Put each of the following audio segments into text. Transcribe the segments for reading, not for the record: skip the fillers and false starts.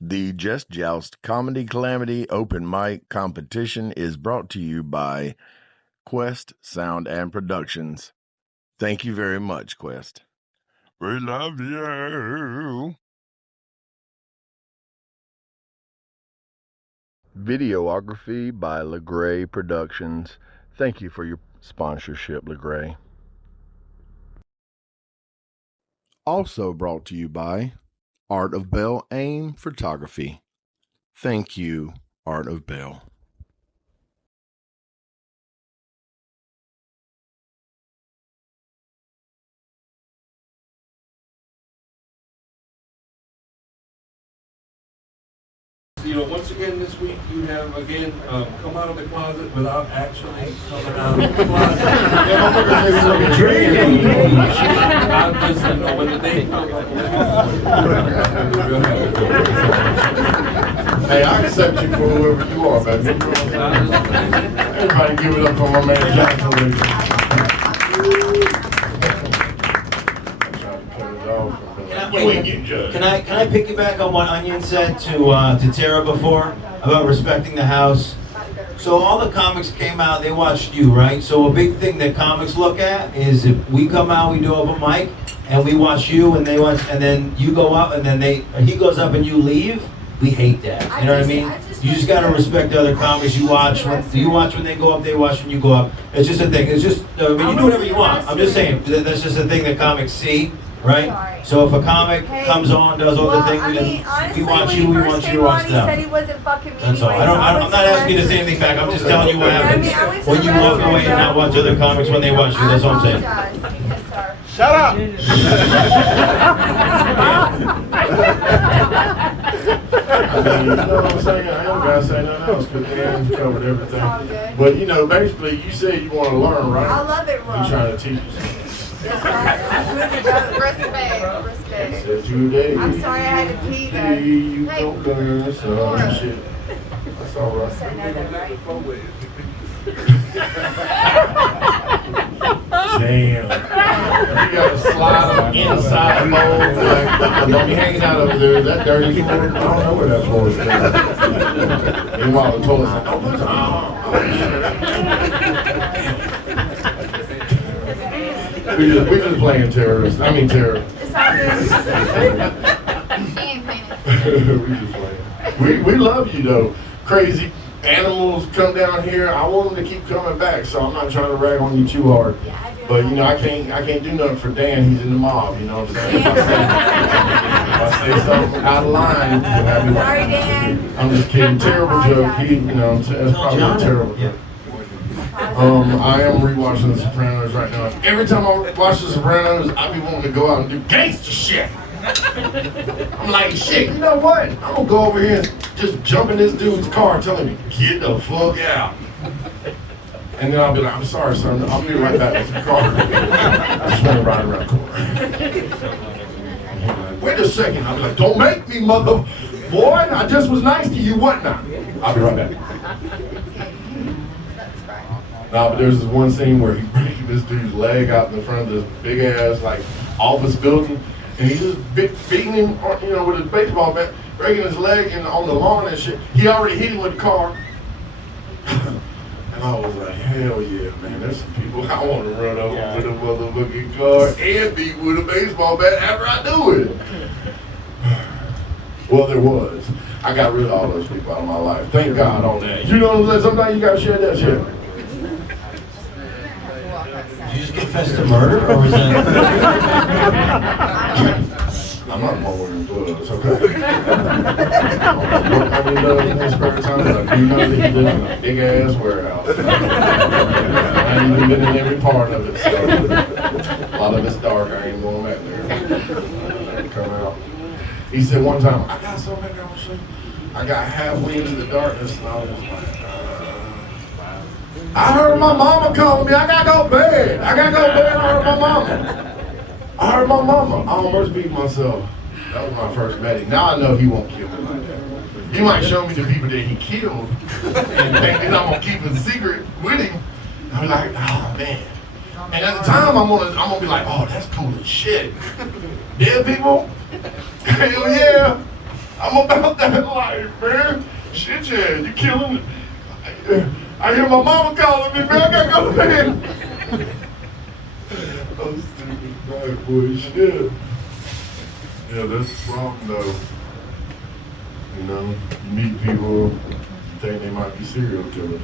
The Just Joust Comedy Calamity Open Mic Competition is brought to you by Quest Sound and Productions. Thank you very much, Quest. We love you. Videography by LeGray Productions. Thank you for your sponsorship, LeGray. Also brought to you by Art of Bell Aim Photography. Thank you, Art of Bell. Once again this week you have come out of the closet without actually coming out of the closet. When the day comes. Hey, I accept you for whoever you are, baby. Everybody give it up for my man Jackson. Can I piggyback on what Onion said to Tara before about respecting the house? So all the comics came out, they watched you, right? So a big thing that comics look at is if we come out, we do open mic, and we watch you, and they watch, and then you go up, and then he goes up, and you leave. We hate that. You know what I mean? You just gotta respect the other comics. You watch when they go up, they watch when you go up. It's just a thing. It's just I mean, you do whatever you want. I'm just saying that's just a thing that comics see. Right? So if a comic comes on, does all the things, then we want you to watch them. He said he wasn't fucking me. That's all. I'm not asking you to say anything back. I'm just telling you what happens when you walk away and not watch other comics when they watch you. That's what I'm saying. Shut up! I mean, you know what I'm saying? I don't gotta say nothing else because Dan's covered everything. But basically, you said you want to learn, right? I love it, Rob. You're trying to teach us. Respect. Said you gay. I'm sorry I had to pee, guys. You don't learn some shit. That's all right. You know that, right? Damn. You gotta slide them inside the mold. Like, don't be hanging out over there. Is that dirty floor? I don't know where that floor is. Meanwhile, the toilet's like, don't put it on. We just playing terrorists. I mean terrorists. It's all good. She ain't painted. We just playing. We love you though. Crazy animals come down here. I want them to keep coming back, so I'm not trying to rag on you too hard. Yeah, I do. But I can't do nothing for Dan. He's in the mob. You know what I'm saying? If I say something out of line, you'll have me. Sorry, Dan. I'm just kidding. Terrible joke. What I'm saying? It's probably a terrible joke. I am rewatching The Sopranos right now. Every time I watch The Sopranos, I be wanting to go out and do gangster shit. I'm like, shit, you know what? I'm gonna go over here and just jump in this dude's car telling him, get the fuck out. And then I'll be like, I'm sorry, sir. I'll be right back with the car. I just want to ride around the corner. Wait a second. I'll be like, don't make me, mother. Boy, I just was nice to you. What now? I'll be right back. Nah, but there's this one scene where he's breaking this dude's leg out in the front of this big ass office building, and he's just beating him, with his baseball bat, breaking his leg on the lawn and shit. He already hit him with the car, and I was like, hell yeah, man. There's some people I want to run over with a motherfucking car and beat with a baseball bat after I do it. Well, there was. I got rid of all those people out of my life. Thank God on that. You know what I'm saying? Sometimes you gotta share that shit. Did you just confess to murder, or was that? I'm not more wearing gloves, okay? What I do in his spare time, but I do know that he lives in a big ass warehouse. I haven't even been in every part of it, so a lot of it's dark. I ain't going back there. Come out. He said one time, I got something I want to show you. I got halfway into the darkness, and I was like, I heard my mama calling me. I gotta go to bed. I heard my mama. I almost beat myself. That was my first meeting. Now I know he won't kill me like that. He might show me the people that he killed, and then I'm gonna keep a secret with him. I'm like, oh man. And at the time, I'm gonna be like, oh, that's cool as shit. Dead people? Hell yeah. I'm about that life, man. Shit, yeah, you killing. I hear my mama calling me, man. I gotta go to bed. I'm stupid, bad boy, shit. Yeah, that's the problem, though. You know, you meet people, you think they might be serial killers.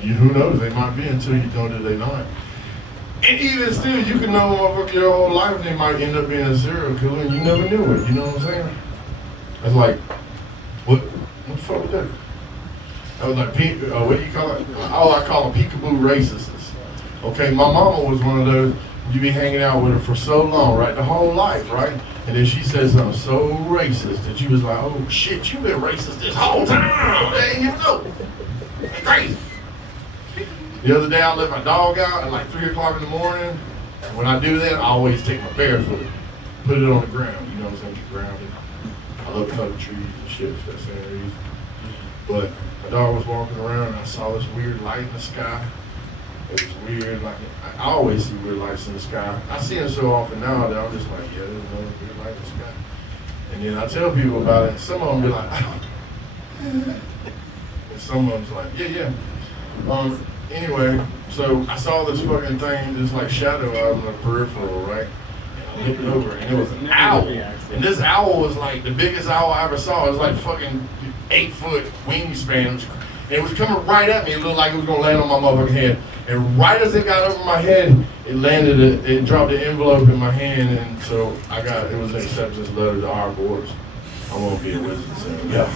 Who knows? They might be until you know that they're not. And even still, you can know a motherfucker your whole life and they might end up being a serial killer and you never knew it. You know what I'm saying? That's like, what the fuck was that? That was like, what do you call it? Oh, I call them peekaboo racists. Okay, my mama was one of those, you be hanging out with her for so long, right? The whole life, right? And then she said something so racist that you was like, oh shit, you been racist this whole time. There you go. It's crazy. The other day I let my dog out at like 3 o'clock in the morning. And when I do that, I always take my bare foot, put it on the ground. You know what I'm saying? Get grounded. I love cutting trees and shit for that same reason. But my dog was walking around and I saw this weird light in the sky. It was weird, like I always see weird lights in the sky. I see them so often now that I'm just like, yeah, there's no weird light in the sky. And then I tell people about it, and some of them be like, oh. And some of them's like, yeah. Anyway, so I saw this fucking thing, this like shadow out in the peripheral, right? And I looked over and it was an owl. And this owl was like the biggest owl I ever saw. It was like fucking 8-foot wingspan. It was coming right at me. It looked like it was gonna land on my motherfucking head. And right as it got over my head, it dropped an envelope in my hand, and so it was an acceptance letter to our boards. I won't be a wizard soon. Yeah.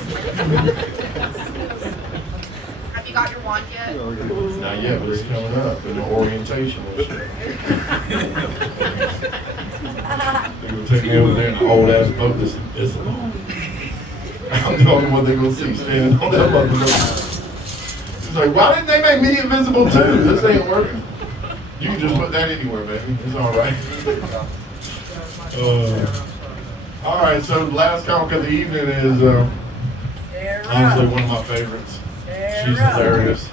Have you got your wand yet? Not yet, but it's coming up in the orientation and shit. They're gonna take me over there in an old ass boat that's invisible. I'm the only one they're gonna see standing on that motherfucker. It's like, why didn't they make me invisible too? This ain't working. You can just put that anywhere, baby. It's all right. All right, so the last comic of the evening is honestly one of my favorites. She's hilarious.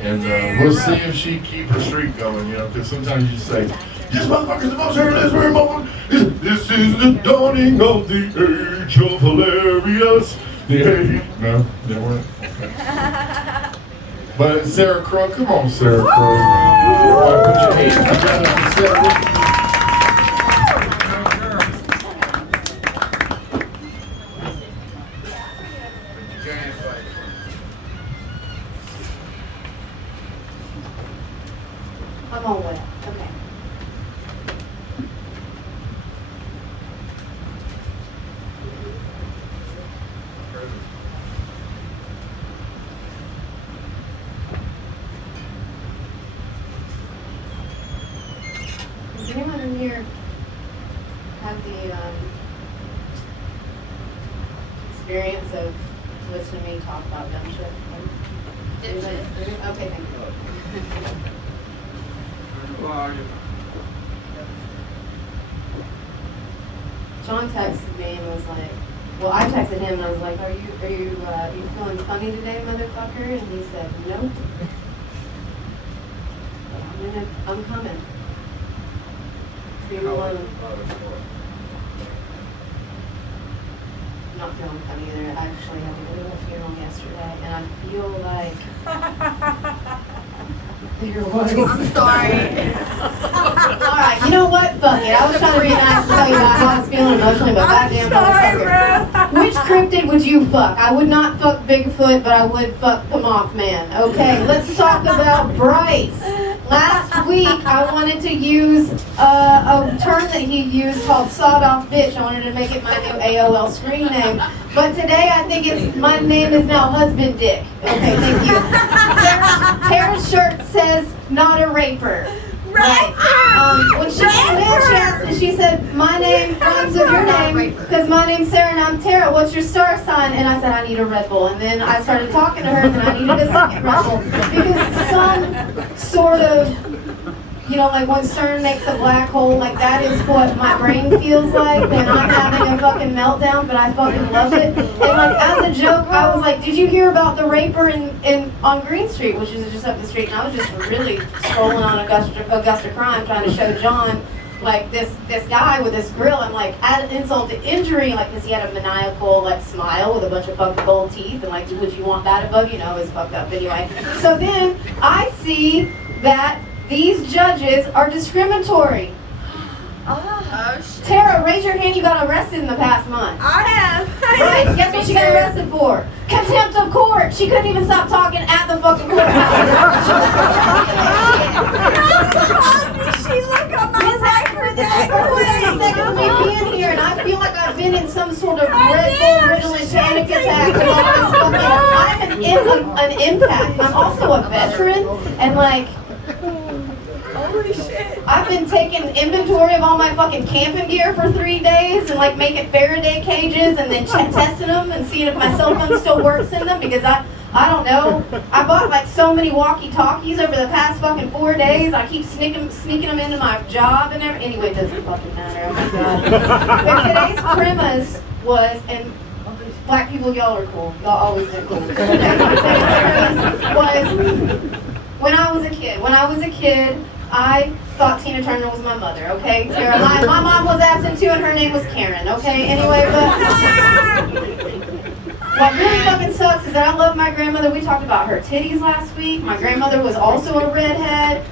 And we'll see if she keep her streak going, you know, because sometimes you just say, this motherfucker's the most hilarious motherfucker. This is the dawning of the age of hilarious. No, they weren't. Okay. But Sara Cro, come on, Sara Cro. Put your hands together for Sara. I'm all wet. Okay. Does anyone in here have the experience of listening to me talk about dumb shit? Dipshit. Okay, thank you. John texted me and was like, well, I texted him and I was like, are you feeling funny today, motherfucker? And he said, nope. I'm coming. Leave me alone. I'm not feeling funny either. I actually had to go to a funeral yesterday and I feel like there was. I'm sorry. Alright, you know what? Fuck it. I was trying to be nice and tell you about how I was feeling emotionally, but goddamn motherfucker. Which cryptid would you fuck? I would not fuck Bigfoot, but I would fuck the Mothman. Okay, let's talk about Bryce. Last week, I wanted to use a term that he used called sawed-off bitch. I wanted to make it my new AOL screen name. But today, I think my name is now husband dick. Okay, thank you. Tara's shirt says not a raper. Right. When she came in, she said, my name rhymes with your name because my name's Sarah and I'm Tara. What's your star sign? And I said, I need a Red Bull. And then I started talking to her and then I needed a second Red Bull because some sort of, you know, like when CERN makes a black hole, like that is what my brain feels like when I'm having a fucking meltdown, but I fucking love it. And like as a joke, I was like, did you hear about the raper on Green Street, which is just up the street? And I was just really scrolling on Augusta Crime trying to show John like this guy with this grill, and like add insult to injury, like because he had a maniacal like smile with a bunch of fucking gold teeth, and like would you want that above you? No, it's fucked up anyway. So then I see that these judges are discriminatory. Oh, shit. Tara, raise your hand. You got arrested in the past month. I have. Right, guess what she got arrested for? Contempt of court. She couldn't even stop talking at the fucking courthouse. She looked on my life for that. For 30 seconds of me being here, and I feel like I've been in some sort of Red Bull Ritalin panic attack. With all this fucking, I'm an impact. I'm also a veteran, and like, Holy shit. I've been taking inventory of all my fucking camping gear for 3 days and like making Faraday cages and then testing them and seeing if my cell phone still works in them because I don't know. I bought like so many walkie-talkies over the past fucking 4 days. I keep sneaking them into my job and everything. Anyway, it doesn't fucking matter. Oh my god. But today's premise was, and black people, y'all are cool. Y'all always been cool. Okay. Today's premise was when I was a kid, I thought Tina Turner was my mother, okay? Tara, my mom was absent too, and her name was Karen, okay? Anyway, but what really fucking sucks is that I love my grandmother. We talked about her titties last week. My grandmother was also a redhead.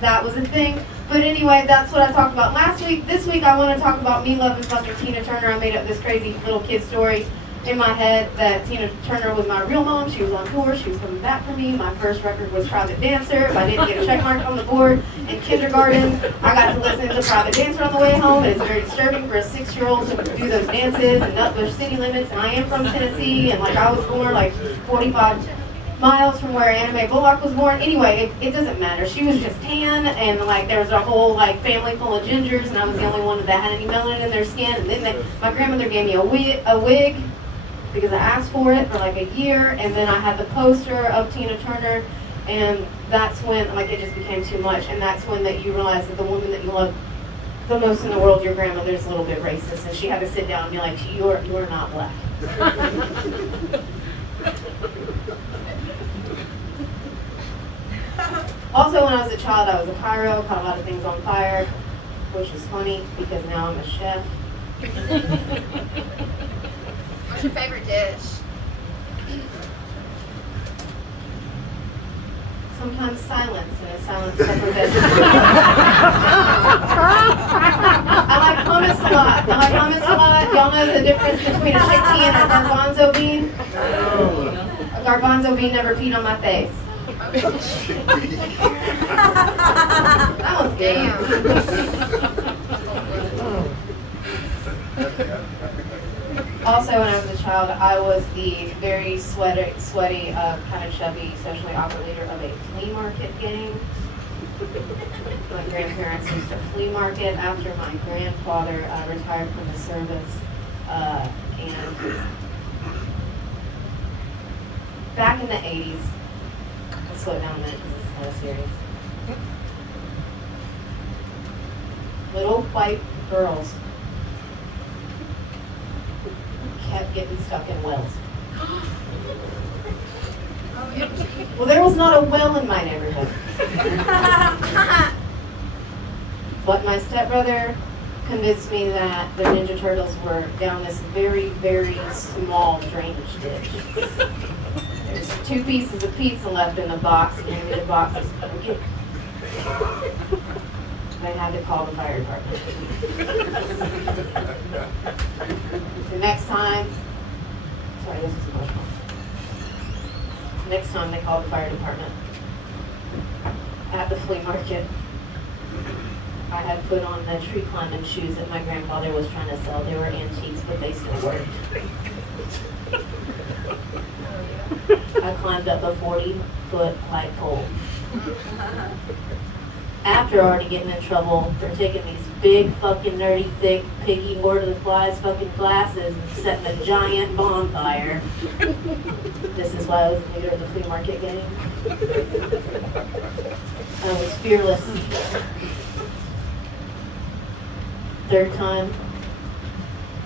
That was a thing. But anyway, that's what I talked about last week. This week, I want to talk about me loving fucking Tina Turner. I made up this crazy little kid story in my head that Tina Turner was my real mom. She was on tour. She was coming back for me. My first record was Private Dancer. If I didn't get a check mark on the board in kindergarten, I got to listen to Private Dancer on the way home. It is very disturbing for a 6-year-old to do those dances and Nutbush city limits. And I am from Tennessee, and like I was born like 45 miles from where Anime Bullock was born. Anyway, it doesn't matter. She was just tan, and like there was a whole like family full of gingers, and I was the only one that had any melanin in their skin. And then my grandmother gave me a wig because I asked for it for like a year, and then I had the poster of Tina Turner, and that's when like it just became too much, and that's when that you realize that the woman that you love the most in the world, your grandmother's a little bit racist, and she had to sit down and be like, you're not black. Also, when I was a child, I was a pyro, caught a lot of things on fire, which is funny because now I'm a chef. What's your favorite dish? Sometimes silence, and a silence deprivation. I like hummus a lot. Y'all know the difference between a chickpea and a garbanzo bean? A garbanzo bean never peed on my face. That was good. Also, when I was a child, I was the very sweaty, kind of chubby, socially awkward leader of a flea market gang. My grandparents used to flea market after my grandfather retired from the service. And back in the 80s, let's slow it down a minute because it's kind of serious. Little white girls kept getting stuck in wells. Well, there was not a well in my neighborhood. But my stepbrother convinced me that the Ninja Turtles were down this very, very small drainage ditch. There's 2 pieces of pizza left in the box, and maybe the box is broken. They had to call the fire department. The next time, sorry, this is emotional. Next time they called the fire department at the flea market, I had put on the tree climbing shoes that my grandfather was trying to sell. They were antiques, but they still worked. I climbed up a 40-foot light pole. After already getting in trouble for taking these big fucking nerdy thick piggy Lord of the Flies fucking glasses and setting a giant bonfire. This is why I was the leader of the flea market gang. I was fearless. 3rd time,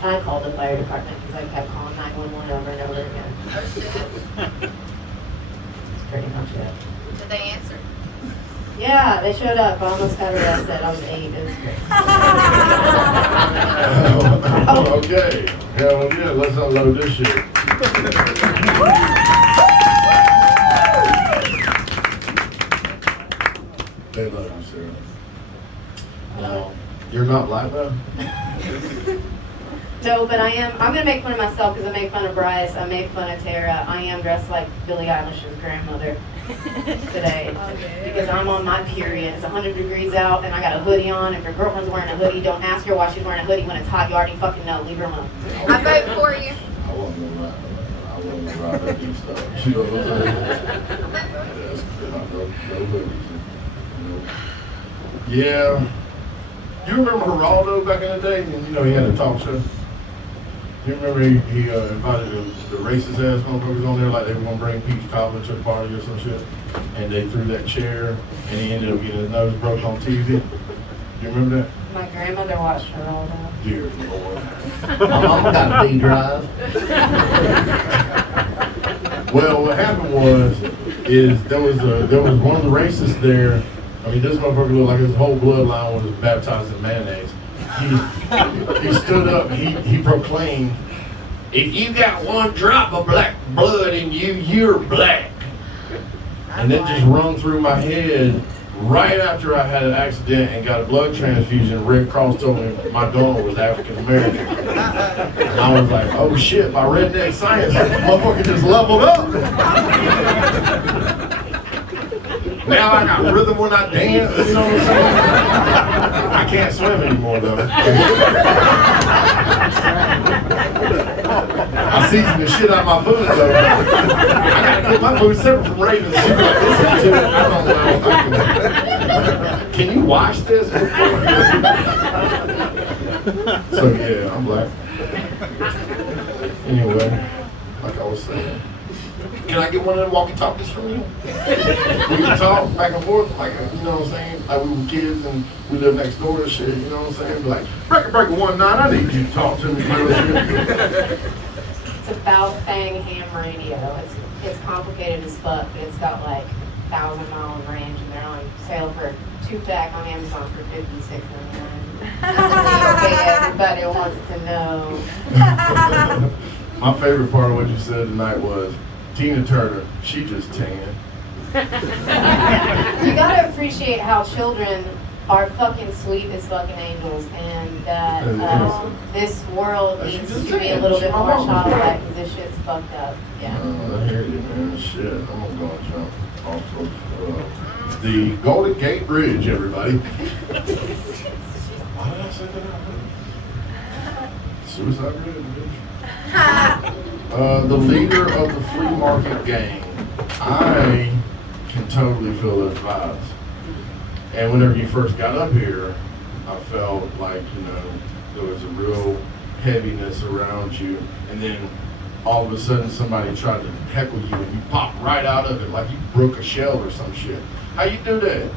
I called the fire department because I kept calling 911 over and over again. Oh shit. That's pretty much it. Did they answer? Yeah, they showed up. I almost got arrested. I was 8. It was great. Okay. Hell yeah, let's unload this shit. They love you, Sarah. No. You're not black though? No, but I am. I'm gonna make fun of myself because I made fun of Bryce. I made fun of Tara. I am dressed like Billie Eilish's grandmother today because I'm on my period. It's 100 degrees out and I got a hoodie on. If your girlfriend's wearing a hoodie, don't ask her why she's wearing a hoodie when it's hot. You already fucking know. Leave her alone. I vote for you. I wasn't gonna lie. I wasn't gonna lie to these stuff. You know what I'm saying? That's good. I know hoodies. Yeah. You remember Geraldo back in the day? And you know he had a talk show. You remember he invited the racist ass motherfuckers on there like they were gonna bring peach cobbler to the party or some shit, and they threw that chair, and he ended up getting his nose broke on TV. You remember that? My grandmother watched her all that. Dear Lord. My mama got a B drive. Well, what happened was there was one of the racists there. I mean, this motherfucker looked like his whole bloodline was baptized in mayonnaise. He stood up and he proclaimed, "If you got one drop of black blood in you, you're black." And that just rung through my head right after I had an accident and got a blood transfusion. Red Cross told me my donor was African American. And I was like, oh shit, my redneck science motherfucker just leveled up. Now I got rhythm when I dance, you know what I'm saying? I can't swim anymore though. I season the shit out of my food though. I gotta keep my food separate from Ravens. She's like, listen to it. I don't know. Can you wash this? So yeah, I'm black. Anyway, like I was saying. Can I get one of them walkie-talkies from you? We can talk back and forth, like, you know what I'm saying? Like we were kids and we lived next door and shit, you know what I'm saying? Be like, breaker 19, I need you to talk to me. It's about Fang Ham Radio. It's complicated as fuck, but it's got like 1,000-mile range, and they're on sale for a 2-pack on Amazon for $56.99. Okay, everybody wants to know. My favorite part of what you said tonight was Tina Turner, she just tan. You gotta appreciate how children are fucking sweet as fucking angels, and that this world needs to be a little bit more childlike because this shit's fucked up. Yeah. I hear you, man. Shit, I'm gonna go and jump off of the Golden Gate Bridge, everybody. Why did I say that? Suicide Bridge, bitch. The leader of the flea market gang. I can totally feel those vibes. And whenever you first got up here, I felt like, you know, there was a real heaviness around you. And then all of a sudden somebody tried to heckle you and you popped right out of it like you broke a shell or some shit. How you do that?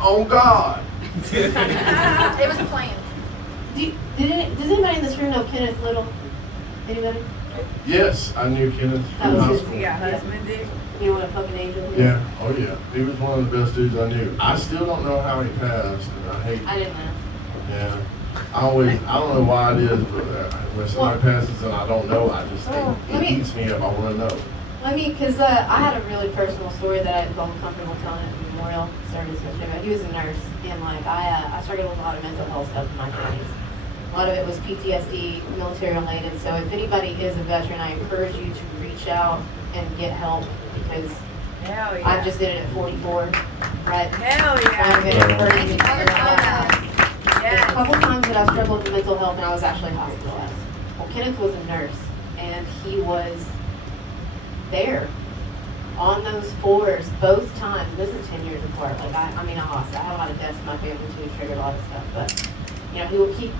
Oh God. It was planned. Does anybody in this room know Kenneth Little? Anybody? Yes, I knew Kenneth That from was high his- school. Yeah, husband did. You know what a fucking angel is? Yeah, oh yeah. He was one of the best dudes I knew. I still don't know how he passed, and I hate I didn't know. Yeah. I don't know why it is, but when somebody passes and I don't know, I just think it eats me up. I want to know. Because I had a really personal story that I felt comfortable telling at the memorial service yesterday. He was a nurse, and like I struggled with a lot of mental health stuff in my 20s. A lot of it was PTSD, military related. So if anybody is a veteran, I encourage you to reach out and get help because Hell yeah. I just did it at 44, right? Hell So I'm yeah. gonna encourage you to Other figure out side. There's a Yes. couple times that I struggled with mental health and I was actually hospitalized. Well, Kenneth was a nurse and he was there on those floors both times. This is 10 years apart. Like I lost. I had a lot of deaths in my family too, triggered a lot of stuff. But you know,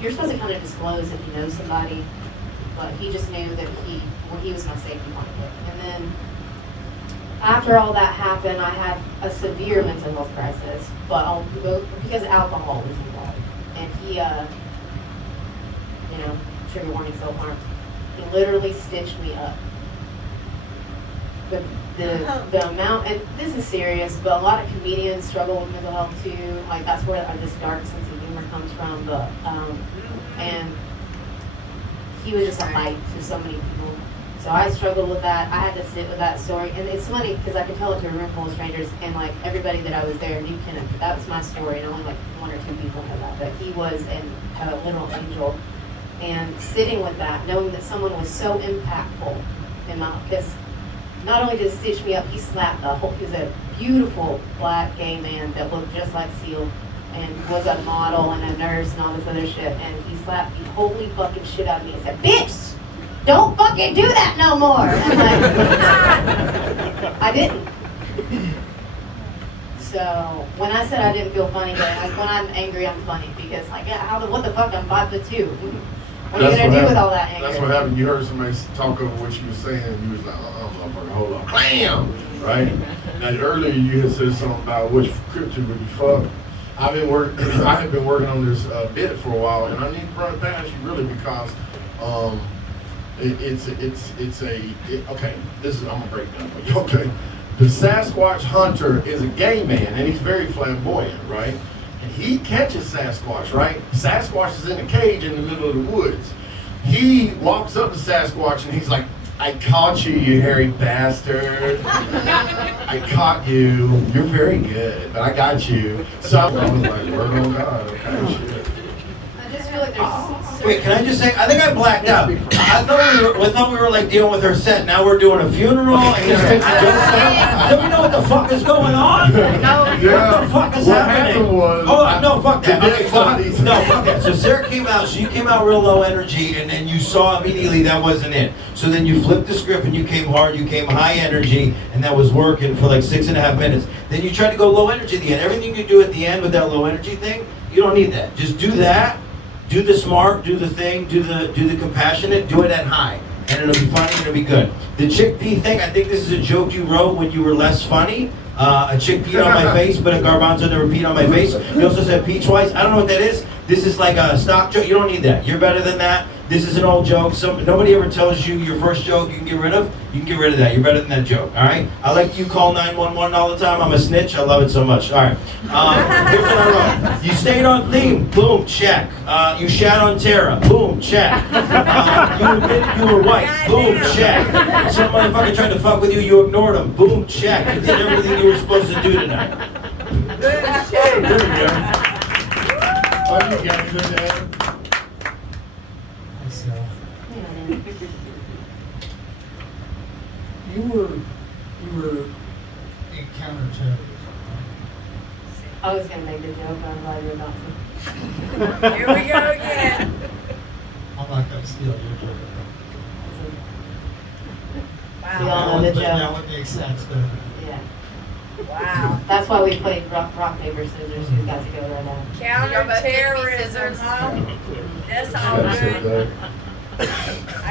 you're supposed to kind of disclose if you know somebody. But he just knew that he was my safety blanket. And then after all that happened, I had a severe mental health crisis, but because alcohol was involved. And he, trigger warning, self-harm. He literally stitched me up the amount, and this is serious, but a lot of comedians struggle with mental health too. Like that's where this dark sense of humor comes from. But and he was just a light to so many people. So I struggled with that. I had to sit with that story, and it's funny because I could tell it to a room full of strangers, and like everybody that I was there knew Kenneth. That was my story, and only like 1 or 2 people know that. But he was a literal angel, and sitting with that, knowing that someone was so impactful, and because not only did he stitch me up, he slapped the whole. He was a beautiful black gay man that looked just like Seal, and was a model and a nurse and all this other shit. And he slapped the holy fucking shit out of me and said, "Bitch! Don't fucking do that no more." And like, I didn't. So when I said I didn't feel funny, but when I'm angry, I'm funny because like, yeah, what the fuck? I'm 5'2". What are you gonna do with all that anger? That's what happened. You heard somebody talk over what you was saying. You was like, motherfucker, hold on, bam, right? Now earlier you had said something about which cryptid would you fuck. I have been working on this bit for a while, and I need to run it past you really because. Okay, I'm gonna break down for you. Okay, the Sasquatch hunter is a gay man, and he's very flamboyant, right? And he catches Sasquatch, right? Sasquatch is in a cage in the middle of the woods. He walks up to Sasquatch, and he's like, "I caught you, you hairy bastard. I caught you. You're very good, but I got you." So I was like, "Word on God, okay, shit." I just feel like there's. Wait, can I just say, I think I blacked out. I thought we were like dealing with her set. Now we're doing a funeral and just fixing jokes. Do we know what the fuck is going on? What the fuck is happening? No, fuck that. Okay, fuck that. So Sarah came out, so you came out real low energy, and then you saw immediately that wasn't it. So then you flipped the script and you came hard, you came high energy, and that was working for like 6.5 minutes. Then you tried to go low energy at the end. Everything you do at the end with that low energy thing, you don't need that. Just do that. Do the smart, do the thing, do the compassionate, do it at high. And it'll be funny and it'll be good. The chickpea thing, I think this is a joke you wrote when you were less funny. A chick peed on my face, but a garbanzo never peed on my face. You also said pee twice. I don't know what that is. This is like a stock joke. You don't need that. You're better than that. This is an old joke. Nobody ever tells you your first joke you can get rid of. You can get rid of that. You're better than that joke. All right? I like you call 911 all the time. I'm a snitch. I love it so much. All right. Here's what I wrote. You stayed on theme. Boom. Check. You shat on Tara. Boom. Check. You admitted you were white. Boom. Check. Some motherfucker tried to fuck with you. You ignored him. Boom. Check. You did everything you were supposed to do tonight. There we go. Oh, you got me, Dad. You were in counterterrorism. I was gonna make a joke, but I'm glad you're about to. Here we go again. I'm not gonna steal your joke. We all know the That joke. would make sense, doesn't it? Yeah. Wow. That's why we played rock, paper, scissors. Who's got to go right now? Counter-terrorism, huh? That's all good. I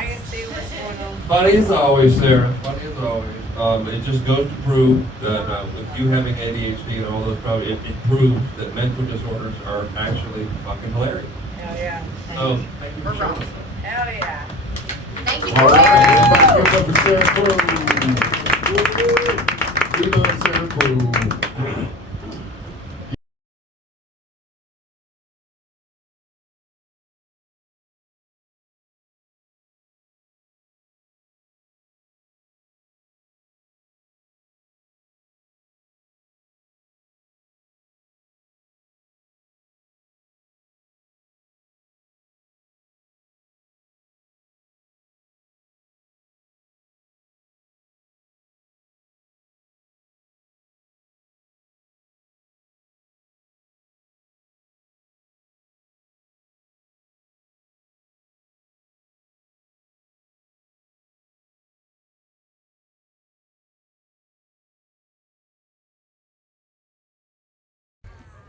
can see what's going on. Funny as always, Sarah. Funny as always. It just goes to prove that with you having ADHD and all those problems, it proves that mental disorders are actually fucking hilarious. Hell yeah. Thank you for showing us. Hell yeah. Thank you All for right, sharing. everybody give it up for Sara Cro. We love Sara Cro.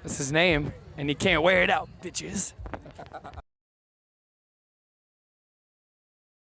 That's his name, and he can't wear it out, bitches.